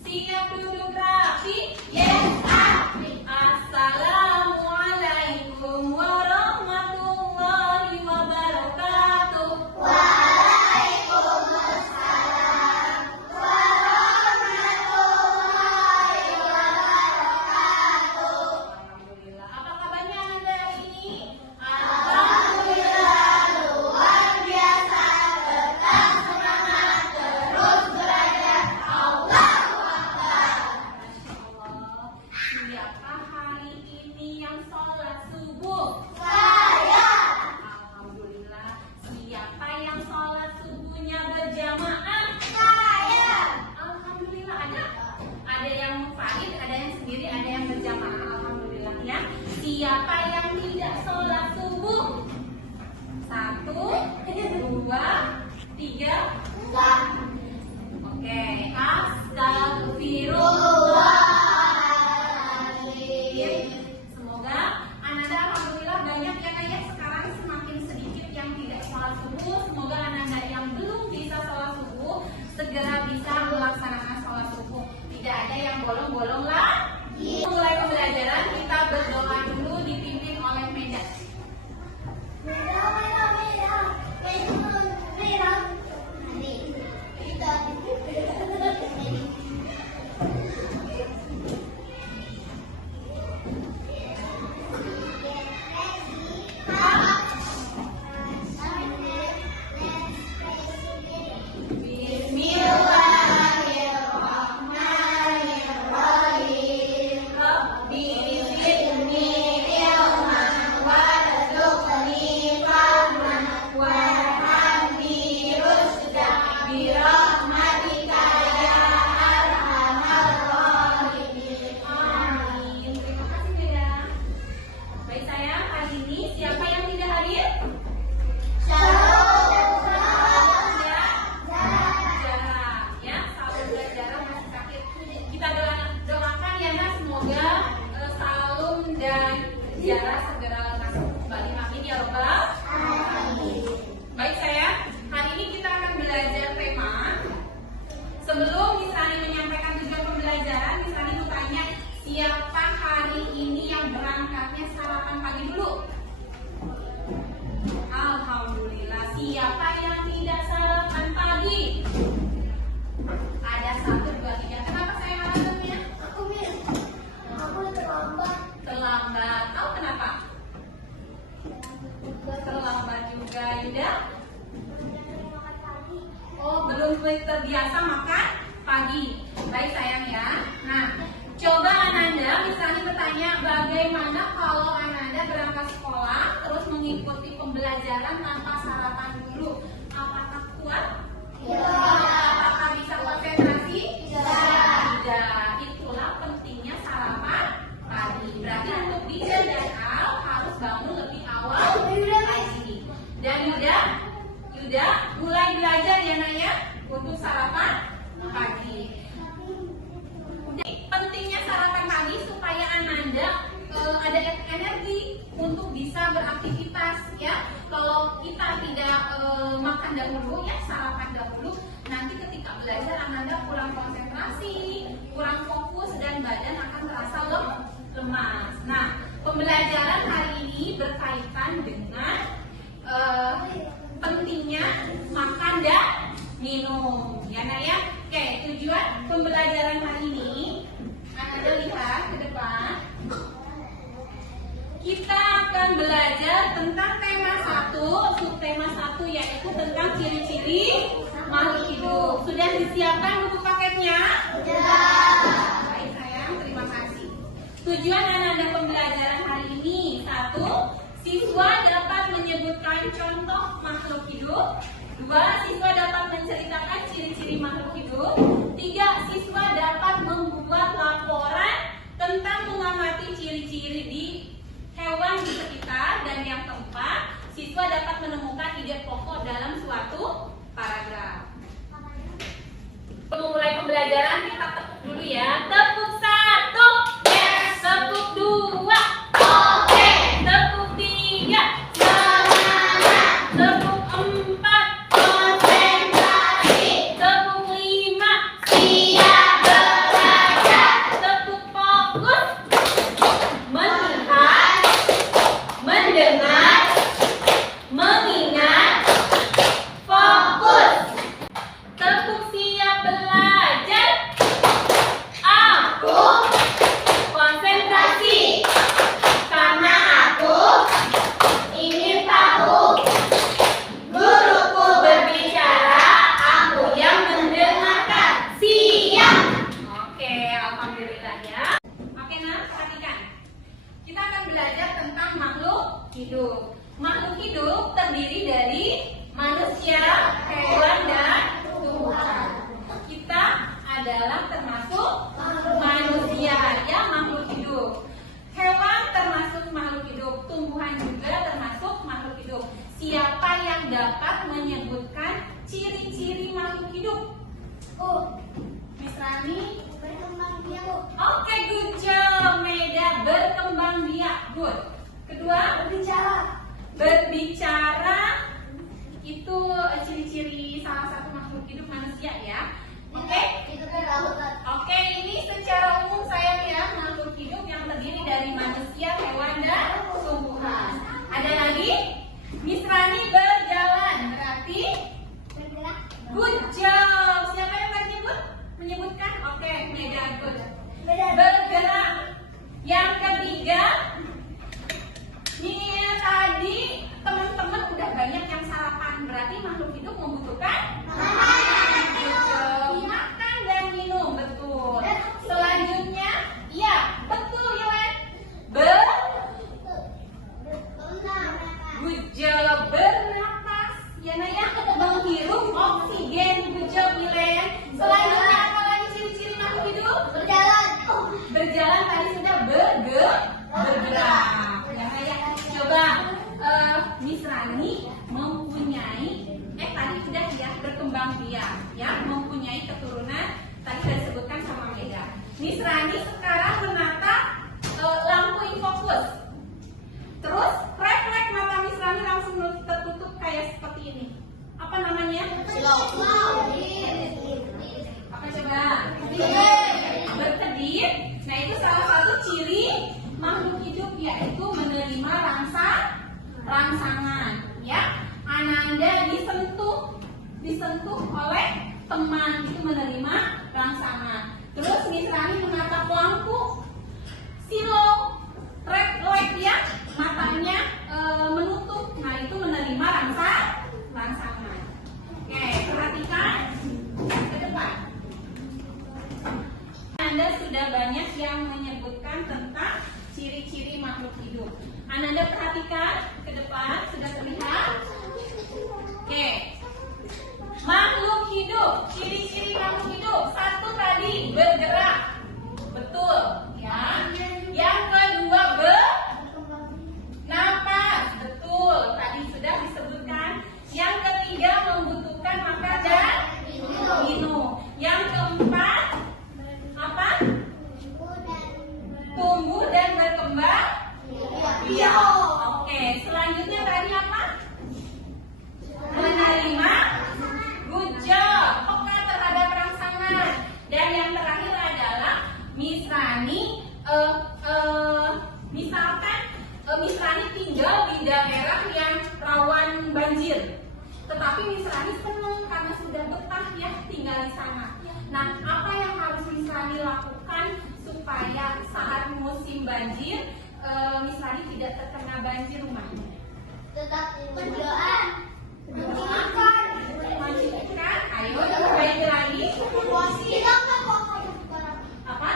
Siap duduk rapi? Yes, Abi. Assalamualaikum warahmatullahi wabarakatuh. Waalaikumsalam warahmatullahi wabarakatuh. Alhamdulillah. Apa kabarnya Anda hari ini? Alhamdulillah luar biasa, tetap semangat, terus belajar. Allahu Akbar. Masya Allah. Siapa hari ini yang sholat subuh? Saya. Alhamdulillah. Siapa yang sholat subuhnya berjamaah? Saya. Alhamdulillah. Ada yang fardhu, ada yang sendiri, ada yang berjamaah. Alhamdulillah ya. Siapa yang tidak sholat subuh? 1, 2, 3. Enggak. Oke. Astagfirullah. Astagfirullahaladzim. Semoga Ananda alhamdulillah banyak ya Kak ya. Sekarang semakin sedikit yang tidak sholat subuh. Semoga Ananda yang belum bisa sholat subuh segera bisa melaksanakan sholat subuh. Tidak ada yang bolong-bolong lah. Mulai pembelajaran kita berdoa dulu dipimpin oleh Meda. Merah, merah, merah, merah, merah. Nih, kita. Bismillahirrahmanirrahim. Rabbi zidni ilman warzuqni fahman warhamni rusda birahmatika ya arhamar rahimin. Amin. Terima kasih Meda. Baik sayang, hari ini siapa yang tidak hadir? Jarang ya, saudara jarang masih sakit. Kita doakan ya Mas, semoga Salum dan Jara segera lekas kembali. Amin ya Rabbal alamin. Baik sayang, hari ini kita akan belajar tema. Sebelum Misani menyampaikan tujuan pembelajaran, Misani mau tanya, siapa hari ini yang berangkatnya sarapan pagi dulu? Alhamdulillah. Siapa yang tidak sarapan pagi? Ada 1, 2, 3. Kenapa saya alasannya? Aku terlambat. Terlambat. Tahu kenapa? Terlambat juga, Yuda. Oh, belum terbiasa makan pagi. Baik sayang ya. Nah, coba Ananda misalnya bertanya, bagaimana kalau Ananda berangkat sekolah terus mengikuti pembelajaran tanpa sarapan dulu? Apakah kuat? Apakah bisa konsentrasi? Tidak. Itulah pentingnya sarapan pagi. Berarti untuk Dija dan Al harus bangun lebih awal pagi. Dan Yuda mulai belajar ya Nak ya untuk sarapan pagi. Pentingnya sarapan pagi supaya Ananda ada energi untuk bisa beraktivitas ya. Kalau kita tidak makan dahulu ya, sarapan dahulu, nanti ketika belajar Ananda kurang konsentrasi, kurang fokus dan badan akan terasa lemas. Nah, pembelajaran hari ini berkaitan dengan pentingnya makan dan minum ya Nak ya. Oke, tujuan pembelajaran hari ini Anda lihat ke depan. Kita akan belajar tentang tema 1, subtema 1 yaitu tentang ciri-ciri makhluk hidup. Sudah disiapkan buku paketnya? Baik sayang, terima kasih. Tujuan Anda pembelajaran hari ini: 1. Siswa dapat menyebutkan contoh makhluk hidup. 2. Siswa dapat menceritakan ciri-ciri makhluk hidup. 3. Siswa dapat membuat laporan tentang mengamati ciri-ciri di hewan di sekitar. Dan yang keempat, siswa dapat menemukan ide pokok dalam suatu paragraf. Memulai pembelajaran kita tepuk dulu ya. Tepuk 1, yes. Tepuk 2, oke. Tepuk 3, semangat. Tepuk 4, konsentrasi. Tepuk 5, siap belajar. hidup. Makhluk hidup terdiri dari manusia, hewan, dan tumbuhan. Kita adalah termasuk manusia, ya, makhluk hidup. Hewan termasuk makhluk hidup, tumbuhan juga termasuk makhluk hidup. Siapa yang dapat menyebutkan ciri-ciri makhluk hidup? Miss Rani? Berkembang biak, Bu. Oke, good job, Meda. Berkembang biak, good. Kedua, berbicara. Itu ciri-ciri salah satu makhluk hidup manusia, ya. Oke? Itu kan lautan. Oke, ini secara umum saya ya makhluk hidup yang terdiri dari manusia, hewan, dan tumbuhan. Ada lagi? Miss Rani berjalan, berarti Bergerak. good job. Siapa yang tadi menyebutkan? Oke, Meda, good. Bergerak. Bergerak. Yang ketiga, ini tadi teman-teman udah banyak yang sarapan, berarti makhluk hidup membutuhkan makan dan minum, betul. Selanjutnya, iya, betul Yolan. Good job, bernapas. Ya Naya, menghirup oksigen. Good job Milen. Selanjutnya apa lagi ciri-ciri makhluk hidup? Berjalan. Berjalan tadi sudah bergerak. Ya Naya, coba Miss Rani mempunyai tadi sudah ya berkembang biak, ya, mempunyai keturunan tadi sudah disebutkan sama Meda. Miss Rani sekarang menata lampu infokus. Terus refleks mata Miss Rani langsung tertutup kayak seperti ini. Apa namanya? Apa coba? Berkedip. Nah, itu salah satu ciri makhluk hidup, yaitu menerima rangsangan, ya. Ananda disentuh oleh teman, itu menerima rangsangan. Terus Miss Rani menatap lampu silo red light, ya, matanya menutup. Nah, itu menerima rangsangan. Oke, perhatikan ke depan. Anda sudah banyak yang menyebutkan tentang ciri-ciri makhluk hidup. Anda perhatikan ke depan, sudah terlihat? Oke. Makhluk hidup, ciri-ciri makhluk hidup. Satu tadi bergerak. Betul, ya. Yang kedua bernapas. Betul, tadi sudah disebutkan. Yang ketiga membutuhkan makan dan minum. Yang keempat apa? Tumbuh dan berkembang biak. Oke, selanjutnya tadi apa? Menerima. Good job. Peka terhadap rangsangan. Dan yang terakhir adalah Miss Rani. Misalkan Miss Rani tinggal di daerah yang rawan banjir. Tetapi Miss Rani senang karena sudah betah ya tinggal di sana. Nah, apa yang harus Miss Rani lakukan supaya saat musim banjir Miss Rani tidak terkena banjir rumahnya? Tetap berdoa. Maksudkan, ayo baik lagi. Apa?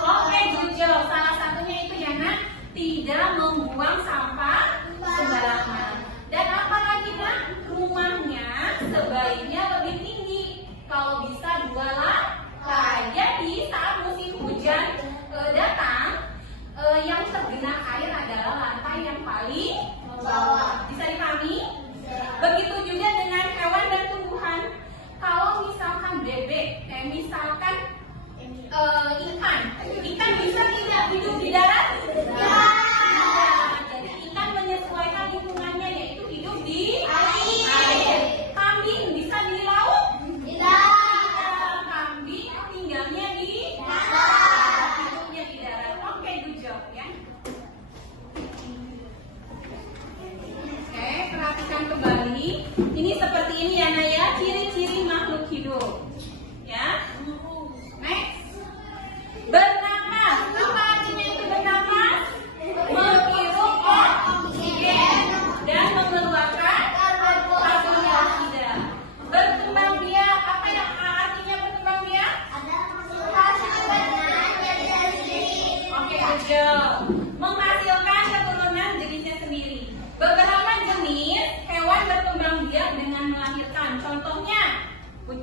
Oke, good job. Salah satunya itu ya nak, tidak membuang sampah sembarangan. Dan apa lagi nak? Rumahnya sebaiknya lebih tinggi. Kalau bisa 2 lantai. Jadi saat musim hujan datang, yang tergenang air adalah lantai yang paling bawah. Bisa dipahami? Begitu juga dengan hewan dan tumbuhan. Kalau misalkan bebek, misalkan ikan bisa tidak hidup di darat? Ya. Jadi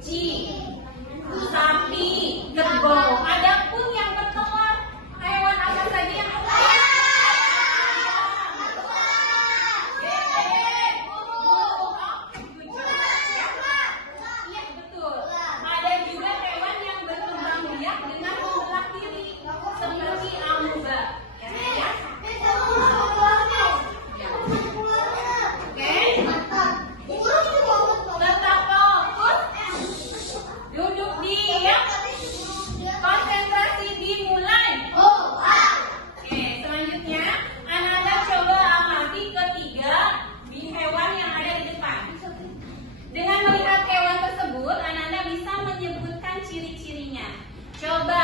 kucing, sapi, kerbau. Adapun yang bertelur, hewan apa saja yang bertelur? Bebek, burung. Iya betul. Ada juga hewan yang berkembang biak dengan membelah diri, seperti amoeba. Ya. Tetap fokus. Duduk diam. Konsentrasi dimulai. Oke, selanjutnya Ananda coba amati ketiga hewan yang ada di depan. Dengan melihat hewan tersebut, Ananda bisa menyebutkan ciri-cirinya. Coba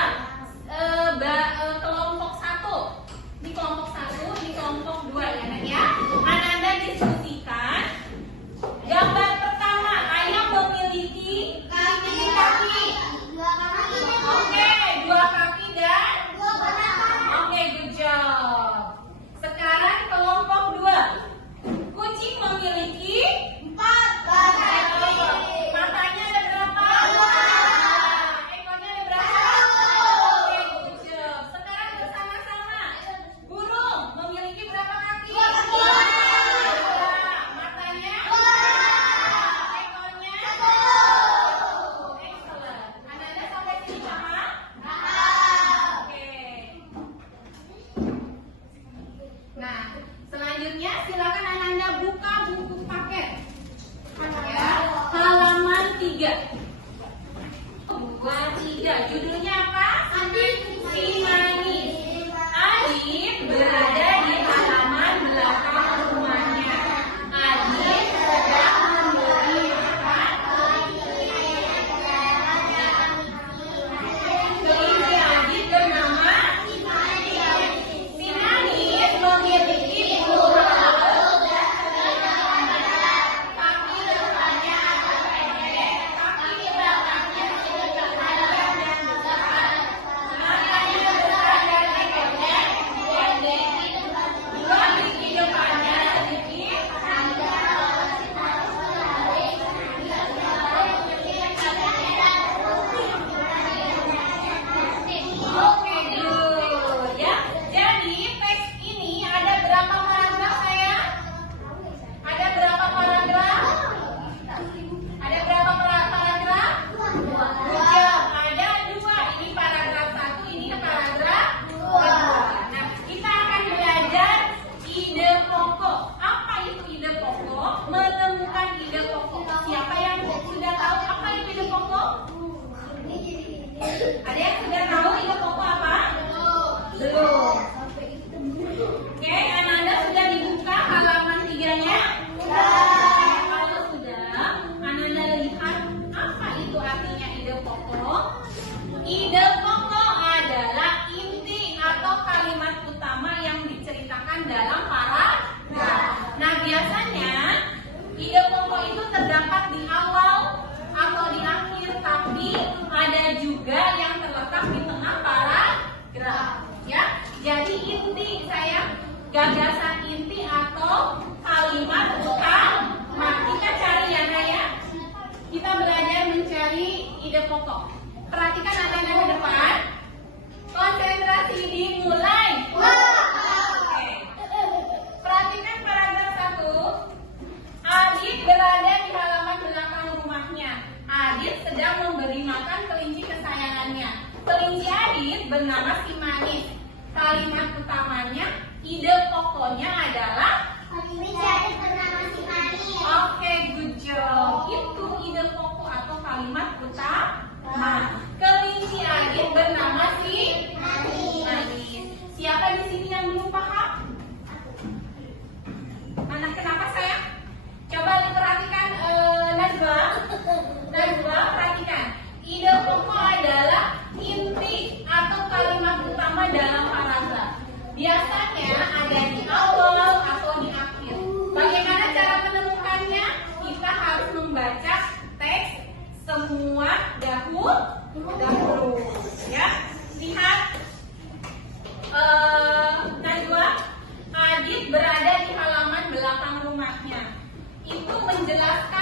kelompok 1. Ini kelompok 1, ini kelompok 2 ya kan ya. Ananda diskusikan. Gambar pertama, ayam memiliki kaki. Oke, 2 kaki dan oke, good job. Sekarang kelompok 2. Kucing memiliki 4 kaki. Matanya ada berapa? 2. Ekornya ada berapa? Oke, good job. Sekarang bersama-sama. Burung memiliki berapa kaki? 2. Matanya? 2. Ekornya? 1. Excellent. Ananda sampai sini paham? Oke. Nah, selanjutnya silakan Ananda buka buku paket. Ya, halaman 3. 2, 3. Judulnya apa? Si Manis. Adit berada di halaman belakang rumahnya. Adit sedang memberi makan kelinci. Adit bernama Si Manis memiliki bulu halus dan kaki depannya agak pendek, kaki belakangnya sedikit panjang dan besar. Matanya besar dan ekornya pendek. Dua gigi depannya sedikit panjang. Oke, good ya. Jadi teks ini ada berapa paragraf saya? Ada berapa paragraf? Ada berapa paragraf? 2. Ada 2. Ini paragraf 1, ini paragraf 2. Nah, kita akan belajar ide pokok. Apa itu ide pokok? Menemukan ide pokok. Siapa yang sudah tahu apa itu ide pokok? Ada yang sudah tahu ide pokok apa? Belum. Oke, Ananda sudah dibuka halaman 3-nya? Kalau sudah, Ananda lihat apa itu artinya ide pokok? Ide pokok adalah inti atau kalimat utama yang diceritakan dalam paragraf. Nah, biasanya ide pokok itu terdapat di awal atau di akhir, tapi ada juga yang terletak di tengah paragraf. Ya, jadi inti saya, gagasan inti atau kalimat utama. Kita cari ya, Naya. Kita belajar mencari ide pokok. Perhatikan Ananda ke depan. Konsentrasi dimulai. Oke. Perhatikan paragraf 1. Adit berada di halaman belakang rumahnya. Adit sedang memberi makan kelinci kesayangannya. Kelinci Adit bernama Si Manis. Kalimat utamanya, ide pokoknya adalah oke, good job. Itu ide pokok atau kalimat utama. Kelinci Adit bernama Si Manis. Siapa di sini yang belum paham? Kenapa saya? Coba perhatikan Najwa. Najwa, perhatikan. Ide pokok adalah inti atau kalimat utama dalam paragraf. Biasanya ada di awal atau di akhir. Bagaimana cara menemukannya? Kita harus membaca teks semua dahulu. Ya, lihat. Najwa, Adit berada di halaman belakang rumahnya. Itu menjelaskan